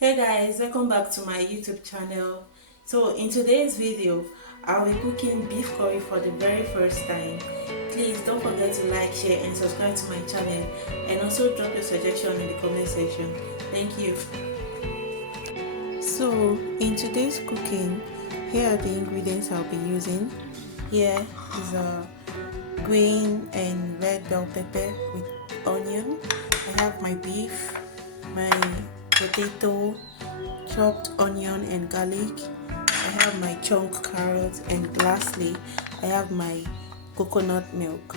Hey guys, welcome back to my YouTube channel. So in today's video, I'll be cooking beef curry for the very first time. Please don't forget to like, share and subscribe to my channel, and also drop your suggestion in the comment section. Thank you. So in today's cooking, here are the ingredients I'll be using. Here is a green and red bell pepper with onion. I have my beef, my potato, chopped onion and garlic. I have my chunk carrot, and lastly I have my coconut milk.